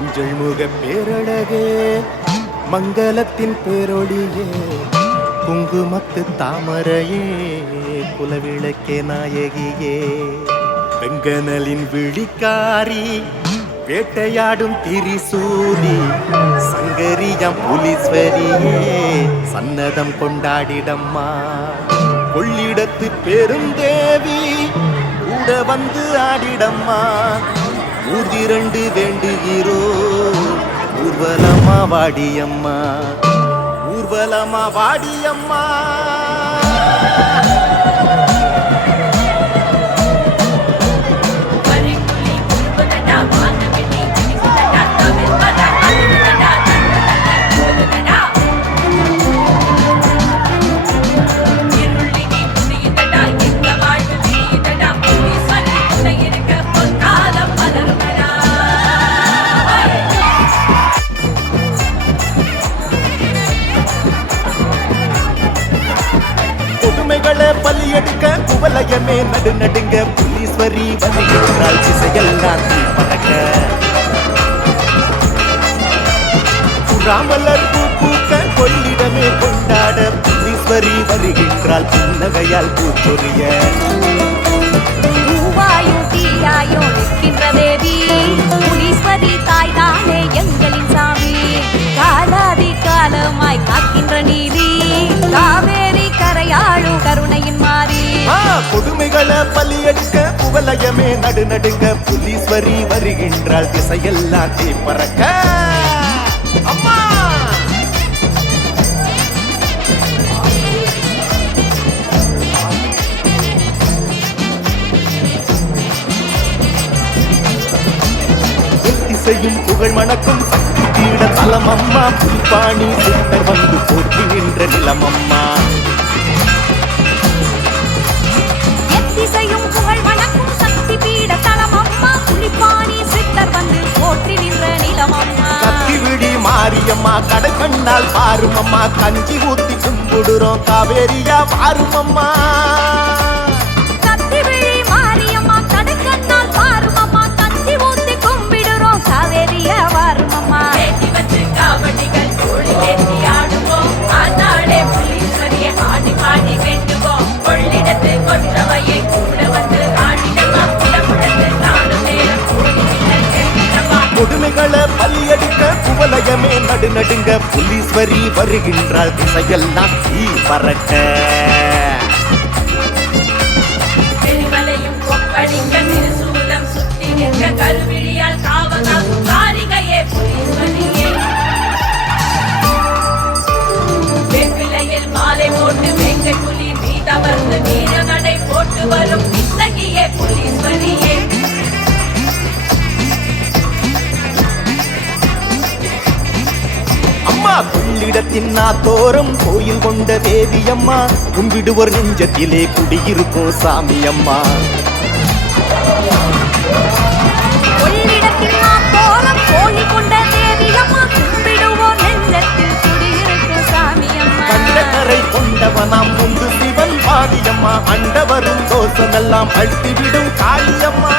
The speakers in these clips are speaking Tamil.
மஞ்சள் முக பேரழகே மங்களத்தின் பேரொழியே குங்குமத்து தாமரையே குலவிளக்கே நாயகியே வெங்கனலின் விழிக்காரி வேட்டையாடும் திரிசூலி சங்கரியம் புலீஸ்வரியே சன்னதம் கொண்டாடிடம்மா கொள்ளிடத்து பெருந்தேவி கூட வந்து ஆடிடம்மா ஊர்திரண்டு வேண்டுகிறோ ஊர்வலமா வாடியம்மா ஊர்வலமா வாடியம்மா பலியெடுக்க குவலயமே நடு நடுங்க புலீஸ்வரி வருகிறாள் திசையெல்லாம் தீ பறக்க ராமலர் பூ பூக்க கொள்ளிடமே கொண்டாட புலீஸ்வரி வருகின்றாள் புன்னகையால் பூச்சொரிய பூவாயும் தீயாயோ நிற்கின்ற தேவி புலீஸ்வரி தாய் தானே எங்களின் சாமி காலாதி காலமாய் காக்கின்ற நீதி காவேரி கரையாளும் கருணையின் மாறி கொடுமைகளை பலியெடுக்க குவலயமே நடு நடுங்க புலீஸ்வரி வருகின்றாள் திசையெல்லாம் தீ பறக்க அம்மா திசையும் புகழ் மணக்கும் சக்தி பீட தலமம்மா புல்பாணி சித்தர் வந்து போட்டி நின்ற நிலமம்மா திசையும் புகழ் வணக்கும் சக்தி பீட தலமம்மா புலிப்பாணி சித்தர் வந்து போற்றி நின்ற நிலமம்மா கத்தி விடி மாரியம்மா கடை கண்டால் பாருமம்மா கஞ்சி ஊத்தி கும்பிடுறோம் காவேரியா பாருமம்மா கத்தி விழி மாரியம்மா கடை கண்டால் பாருமம்மா கஞ்சி ஊத்தி கும்பிடுறோம் காவேரியா பாருமம்மா ஏத்தி வச்சு காவடிகள் தோழி ஏத்தி ஆடுவோம் ஆனாலே புலீஸ்வரியை ஆடி பாடி வேண்டுவோம் கொள்ளிடத்து கொற்றவையை கூட வந்து ஆடிடமா குடமுடத்து நாலு நேரம் கூடி கொடுமைகளை பலியெடுக்க குவலயமே நடு நடுங்க புலீஸ்வரி வருகின்றாள் திசையெல்லாம் தீ பறக்க பெருமலையும் கொப்பளிக்க திருசூலம் சுத்தி நிற்க கருவிழியால் காவகாக்கும் காரிகையே புலீஸ்வரியே வெப்பிலையில் மாலை போட்டு வேங்கை புலி மீதமர்ந்து வீர நடை போட்டு வரும் பித்தகியே புலீஸ்வரியே அம்மா கொள்ளிடத்தின் நாத்தோரம் கோயில் கொண்ட தேவி அம்மா கும்பிடுவோர் நெஞ்சத்திலே குடியிருக்கும் சாமி அம்மா கொள்ளிடத்தின் நாத்தோரம் கோயில் கொண்ட தேவி அம்மா கும்பிடுவோர் நெஞ்சத்தில் குடியிருக்கும் சாமி அம்மா கண்டகரை கொண்டவனாம் முந்து சிவன் பாதியம்மா அண்டவரும் தோசமெல்லாம் அழுத்திவிடும் காளியம்மா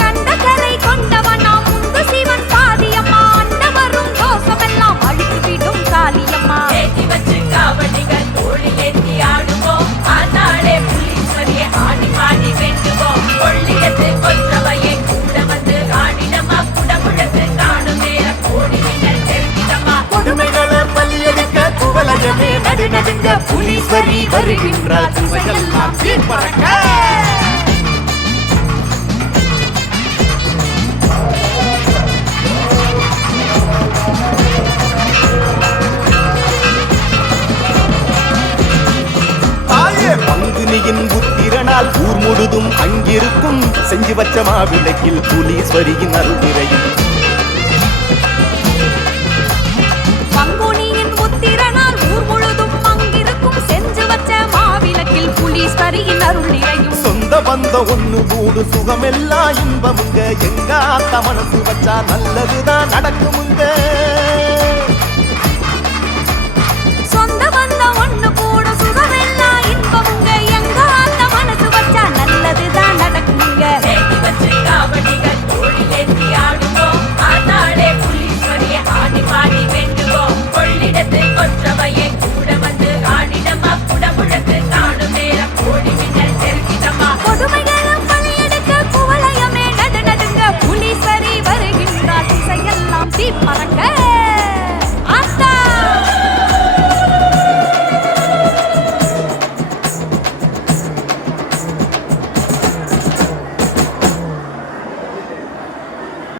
கண்டகரை கொண்டவனாம் முந்து சிவன் பாதியம்மா அண்டவரும் தோசமெல்லாம் அழுத்திவிடும் காளியம்மா ஏத்தி வச்சு காவடிகள் தோழி ஏத்தி ஆடுவோம் ஆனாலே புலீஸ்வரியை ஆடி பாடி வேண்டுவோம் கொள்ளிடத்து கொற்றவையை கூட வந்து ஆடிடமா குடமுழத்து காணும் நேரம் கோடி மின்னல் தெரிவிதமா கொடுமைகளை பலியெடுக்க குவலயமே நடு நடுங்க புலீஸ்வரி வருகின்றாள் திசையெல்லாம் தீ பறக்க பங்குனியின் புத்திரனால் ஊர் முழுதும் அங்கிருக்கும் செஞ்சு வச்ச மாவிளக்கில் புலீஸ்வரியின் அருள் நிறையும் பங்குனியின் புத்திரனால் ஊர் முழுதும் அங்கிருக்கும் செஞ்சு வச்ச மாவிளக்கில் புலீஸ்வரியின் அருள் நிறையும் சொந்த பந்த ஒண்ணு கூடு சுகமெல்லாம் இன்பமுங்க எங்க ஆத்த மனசு வச்சா நல்லதுதான் நடக்குமுங்க